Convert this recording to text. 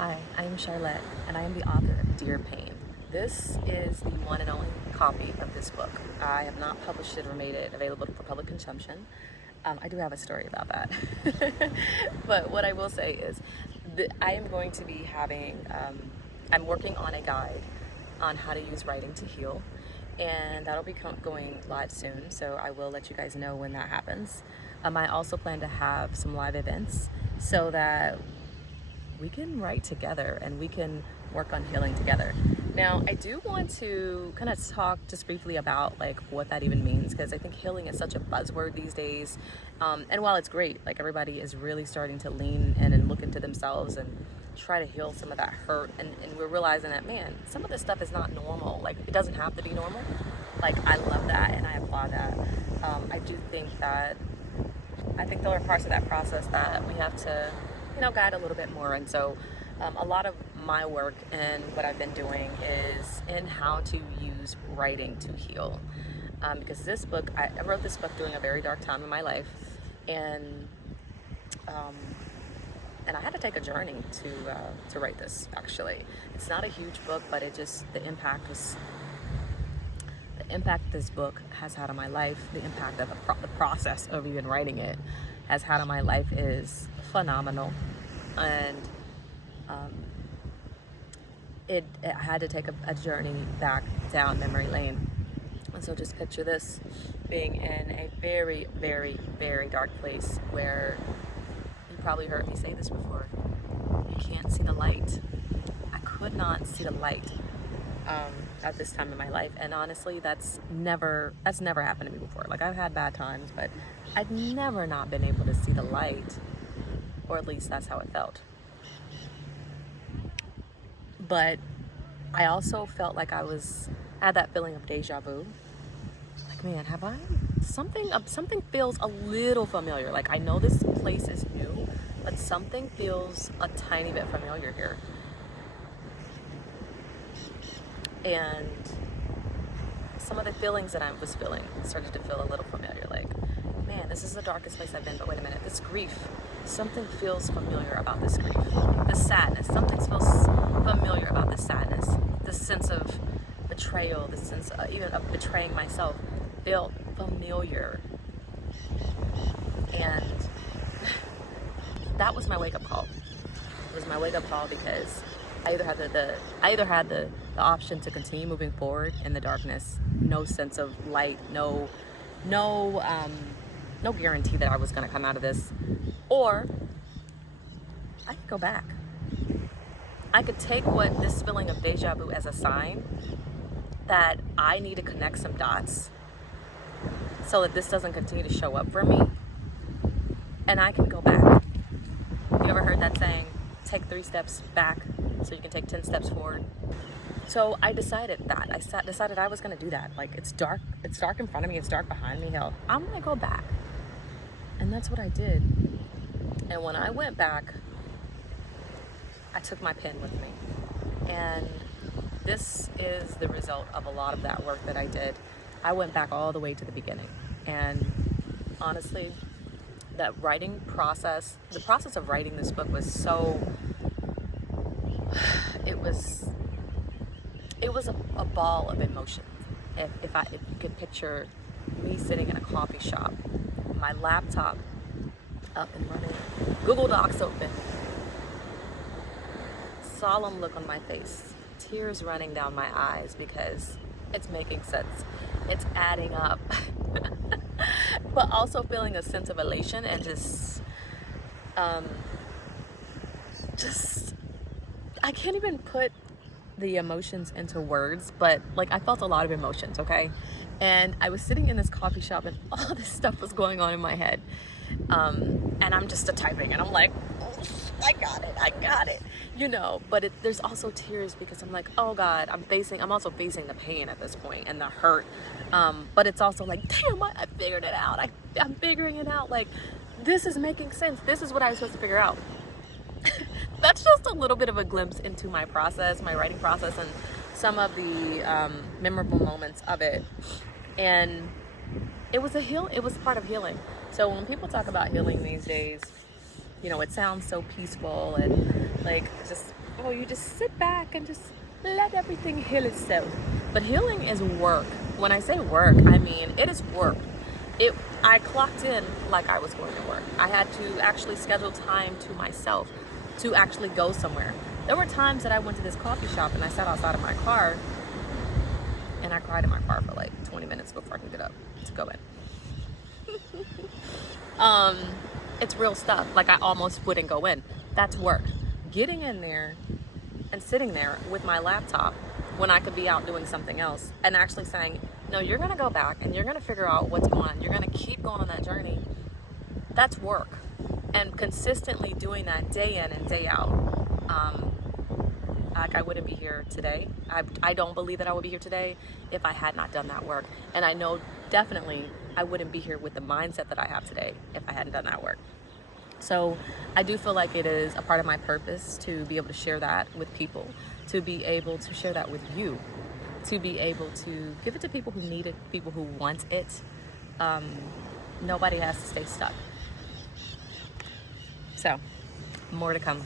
Hi, I am Charlotte, and I am the author of Dear Pain. This is the one and only copy of this book. I have not published it or made it available for public consumption. I do have a story about that. But what I will say is I am going to be I'm working on a guide on how to use writing to heal, and that'll be going live soon, so I will let you guys know when that happens. I also plan to have some live events so that we can write together and we can work on healing together. Now, I do want to kind of talk just briefly about like what that even means, because I think healing is such a buzzword these days. And while it's great, like everybody is really starting to lean in and look into themselves and try to heal some of that hurt, and we're realizing that, man, some of this stuff is not normal. Like, it doesn't have to be normal. Like, I love that and I applaud that. I do think that there are parts of that process that we have to guide a little bit more. And so a lot of my work and what I've been doing is in how to use writing to heal. Because this book, I wrote this book during a very dark time in my life, and I had to take a journey to write this. Actually, it's not a huge book, but the impact this book has had on my life, the impact of the process of even writing it has had on my life is phenomenal. And I had to take a journey back down memory lane. And so just picture this, being in a very, very, very dark place where you probably heard me say this before. You can't see the light. I could not see the light at this time in my life, and honestly, that's never happened to me before. Like, I've had bad times, but I'd never not been able to see the light, or at least that's how it felt. But I also felt like I had that feeling of deja vu. Like, man, have I something feels a little familiar. Like, I know this place is new, but something feels a tiny bit familiar here. And some of the feelings that I was feeling started to feel a little familiar. Like, man, this is the darkest place I've been, but wait a minute, this grief, something feels familiar about this grief. The sadness, something feels familiar about this sadness. The sense of betrayal, the sense even of betraying myself felt familiar. And that was my wake-up call. It was my wake-up call because I either had the option to continue moving forward in the darkness, no sense of light, no guarantee that I was going to come out of this, or I could go back. I could take this feeling of deja vu as a sign that I need to connect some dots so that this doesn't continue to show up for me, and I can go back. You ever heard that saying, take 3 steps back so you can take 10 steps forward? So I decided I was going to do that. Like, it's dark in front of me, it's dark behind me. Hell, I'm going to go back. And that's what I did. And when I went back, I took my pen with me. And this is the result of a lot of that work that I did. I went back all the way to the beginning. And honestly, the process of writing this book was it was a ball of emotion. If you could picture me sitting in a coffee shop, my laptop up and running, Google Docs open, solemn look on my face, tears running down my eyes because it's making sense, it's adding up, but also feeling a sense of elation and just I can't even put the emotions into words, but like, I felt a lot of emotions, okay? And I was sitting in this coffee shop and all this stuff was going on in my head. And I'm just typing and I'm like, oh, I got it, but there's also tears because I'm like, oh God, I'm also facing the pain at this point and the hurt. But it's also like, damn, I figured it out. I'm figuring it out. Like, this is making sense. This is what I was supposed to figure out. That's just a little bit of a glimpse into my writing process, and some of the memorable moments of it. And it was part of healing. So when people talk about healing these days, it sounds so peaceful and like just oh, you just sit back and just let everything heal itself. But healing is work. When I say work, I mean it is work. I clocked in like I was going to work. I had to actually schedule time to myself to actually go somewhere. There were times that I went to this coffee shop and I sat outside of my car and I cried in my car for like 20 minutes before I could get up to go in. It's real stuff. Like I almost wouldn't go in. That's work. Getting in there and sitting there with my laptop when I could be out doing something else and actually saying, no, you're going to go back and you're going to figure out what's going on. You're going to keep going on that journey. That's work. And consistently doing that day in and day out. Like I wouldn't be here today. I don't believe that I would be here today if I had not done that work. And I know definitely I wouldn't be here with the mindset that I have today if I hadn't done that work. So I do feel like it is a part of my purpose to be able to share that with people, to be able to share that with you, to be able to give it to people who need it, people who want it. Nobody has to stay stuck. So, more to come.